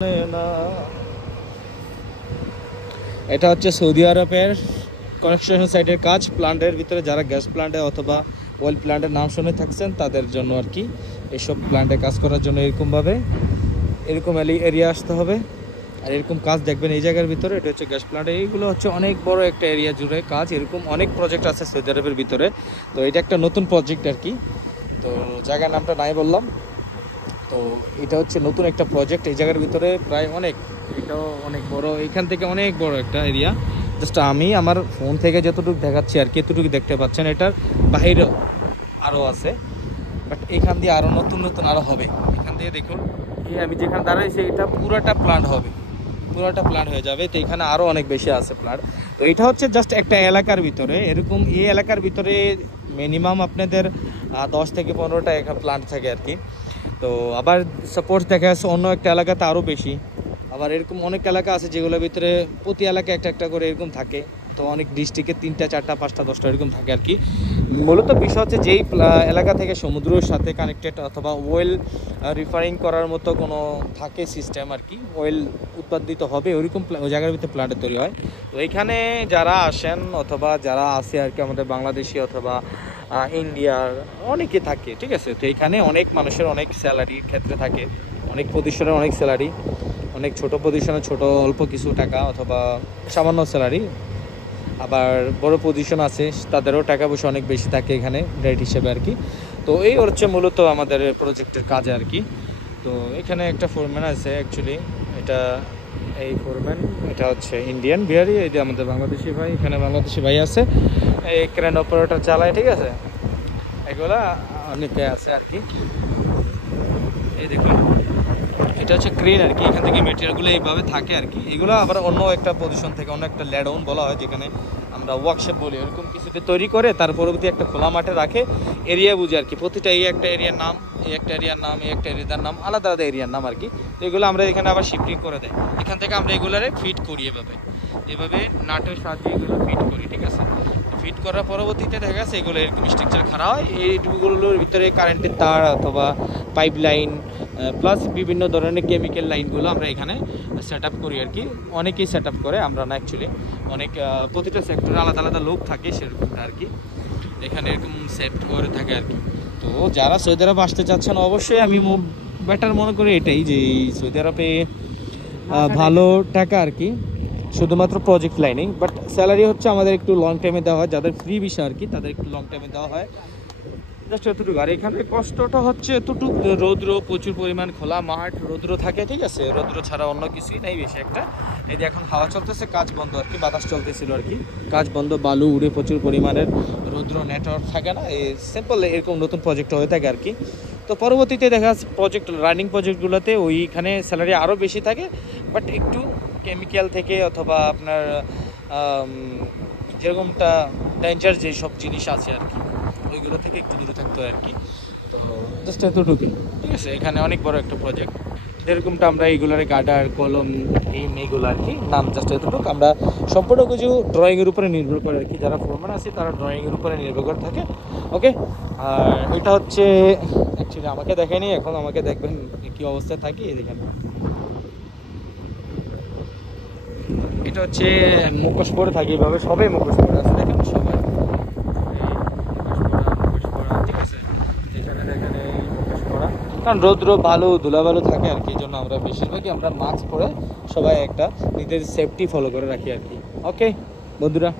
না, এটা হচ্ছে সৌদি আরবের কনস্ট্রাকশন সাইটের কাজ। প্ল্যান্টের ভিতরে যারা গ্যাস প্ল্যান্টে অথবা অয়েল প্ল্যান্টের নাম শুনে থাকছেন তাদের জন্য আর কি। এইসব প্ল্যান্টে কাজ করার জন্য এরকম এরিয়া আসতে হবে। আর এরকম কাজ দেখবেন এই জায়গার ভিতরে। এটা হচ্ছে গ্যাস প্ল্যান্ট। এইগুলো হচ্ছে অনেক বড় একটা এরিয়া জুড়ে কাজ। এরকম অনেক প্রজেক্ট আছে সৌদি আরবের ভিতরে। তো এটা একটা নতুন প্রজেক্ট আর কি। তো জায়গার নামটা নাই বললাম। তো এটা হচ্ছে নতুন একটা প্রজেক্ট এই জায়গার ভিতরে। প্রায় এটাও অনেক বড়, এখান থেকে অনেক বড় একটা এরিয়া। জাস্ট আমি আমার ফোন থেকে যতটুকু দেখাচ্ছি আর কি, এতটুকু দেখতে পাচ্ছেন। এটার বাইরেও আরও আছে, বাট এখান দিয়ে আরও নতুন নতুন আরও হবে। এখান দিয়ে দেখুন, আমি যেখানে দাঁড়াইছি এটা পুরোটা প্ল্যান্ট হবে, পুরোটা প্ল্যান্ট হয়ে যাবে। তো এখানে আরও অনেক বেশি আছে প্ল্যান্ট। তো এটা হচ্ছে জাস্ট একটা এলাকার ভিতরে। এরকম এই এলাকার ভিতরে মিনিমাম আপনাদের 10 থেকে 15টা প্ল্যান্ট থাকে আর কি। তো আবার সাপোজ দেখা যাচ্ছে অন্য একটা এলাকাতে আরও বেশি। আবার এরকম অনেক এলাকা আছে যেগুলোর ভিতরে প্রতি এলাকায় একটা একটা করে এরকম থাকে। তো অনেক ডিস্ট্রিক্টে 3টা 4টা 5টা 10টা এরকম থাকে আর কি। মূলত বিষয় হচ্ছে যেই এলাকা থেকে সমুদ্রের সাথে কানেক্টেড অথবা ওয়েল রিফারিং করার মতো কোনো থাকে সিস্টেম আর কি, ওয়েল উৎপাদিত হবে ওইরকম ওই জায়গার ভিতরে প্ল্যান্টে তৈরি হয়। তো এইখানে যারা আসেন অথবা যারা আসে আর কি, আমাদের বাংলাদেশি অথবা ইন্ডিয়ার অনেকে থাকে, ঠিক আছে। তো এখানে অনেক মানুষের অনেক স্যালারির ক্ষেত্রে থাকে, অনেক প্রতিষ্ঠানের অনেক স্যালারি, অনেক ছোট প্রতিষ্ঠানে ছোট অল্প কিছু টাকা অথবা সামান্য স্যালারি। আবার বড় পজিশন আছে তাদেরও টাকা পয়সা অনেক বেশি থাকে এখানে রেট হিসেবে আর কি। তো এই হচ্ছে মূলত আমাদের প্রজেক্টের কাজ আর কি। তো এখানে একটা ফোরম্যান আছে অ্যাকচুয়ালি, এটা এই ফোরম্যান, এটা হচ্ছে ইন্ডিয়ান বিহারি। এই যে আমাদের বাংলাদেশি ভাই, এখানে বাংলাদেশি ভাই আছে, এই ক্রেন অপারেটর চালায়, ঠিক আছে। এগুলা অনেকে আছে আর কি। এই দেখুন, এটা হচ্ছে ক্রেন আর কি। এখান থেকে মেটেরিয়ালগুলো এইভাবে থাকে আর কি। এগুলো আবার অন্য একটা পজিশন থেকে, অন্য একটা ল্যাডাউন বলা হয় যেখানে আমরা ওয়ার্কশপ বলি, এরকম কিছুতে তৈরি করে তার পরবর্তী একটা খোলা মাঠে রাখে, এরিয়া বুঝে আর কি। প্রতিটা এই একটা এরিয়ার নাম, এই একটা এরিয়ার নাম, এই একটা এরিয়ার নাম, আলাদা আলাদা এরিয়ার নাম আর কি। তো এগুলো আমরা এখানে আবার শিফটিং করে দেয়। এখান থেকে আমরা এগুলারে ফিট করি এভাবে নাটের সাহায্যে এগুলো ফিট করি, ঠিক আছে। ফিট করার পরবর্তীতে দেখা গেছে এগুলো এরকম স্ট্রাকচার খাড়া হয়। এইগুলোর ভিতরে কারেন্টের তার অথবা পাইপ লাইন প্লাস বিভিন্ন ধরনের কেমিক্যাল লাইনগুলো আমরা এখানে সেট আপ করি আর কি। অনেকেই সেট আপ করে, আমরা না অ্যাকচুয়ালি। অনেক প্রতিটা সেক্টরে আলাদা আলাদা লোক থাকে সেরকমটা আর কি। এখানে এরকম সেট করে থাকে আর কি। তো যারা সৌদি আরব আসতে চাচ্ছেন অবশ্যই আমি বেটার মনে করি এটাই, যে এই সৌদি আরবে ভালো টাকা আর কি, শুধুমাত্র প্রজেক্ট লাইনে। বাট স্যালারি হচ্ছে আমাদের একটু লং টাইমে দেওয়া হয়, যাদের ফ্রি ভিসা আর কি তাদের একটু লং টাইমে দেওয়া হয়, জাস্ট এতটুকু। আর এখানে কষ্টটা হচ্ছে এতটুকু, রৌদ্র প্রচুর পরিমাণ, খোলা মাঠ, রৌদ্র থাকে, ঠিক আছে। রৌদ্র ছাড়া অন্য কিছুই নাই বেশি একটা। এই যে এখন হাওয়া চলতেছে, কাজ বন্ধ আর কি, বাতাস চলতেছিল আর কি, কাজ বন্ধ, বালু উড়ে প্রচুর পরিমাণের, রৌদ্র, নেটওয়ার্ক থাকে না, এই সিম্পল এরকম নতুন প্রজেক্ট হয়ে থাকে আর কি। তো পরবর্তীতে দেখা যাচ্ছে প্রজেক্ট রানিং প্রজেক্টগুলোতে ওইখানে স্যালারি আরও বেশি থাকে, বাট একটু কেমিক্যাল থেকে অথবা আপনার যেরকমটা ডেঞ্জার যেসব জিনিস আছে আর কি, ওইগুলো থেকে একটু দূরে থাকতে হয় আর কি। তো জাস্ট এতটুকু, ঠিক আছে। এখানে অনেক বড় একটা প্রজেক্ট, যেরকমটা আমরা এইগুলোর গার্ডার, কলম, এইগুলো আর কি নাম, জাস্ট এতটুকু। আমরা সম্পূর্ণ কিছু ড্রয়িংয়ের উপরে নির্ভর করে আর কি, যারা ফোরম্যান আছে তারা ড্রয়িংয়ের উপরে নির্ভর করে থাকে, ওকে। আর এটা হচ্ছে অ্যাকচুয়ালি আমাকে দেখেনি, এখন আমাকে দেখবেন কী অবস্থায় থাকি। দেখেন, এটা হচ্ছে মুখোশ পরে থাকি, এইভাবে সবাই মুখোশ পরে আছে, দেখেন সবাই কারণ রৌদ্র ভালো ধুলাবালু থাকে আর কি। এই জন্য আমরা বেশিরভাগই আমরা মাস্ক পরে সবাই একটা নিজের সেফটি ফলো করে রাখি আর কি, ওকে বন্ধুরা।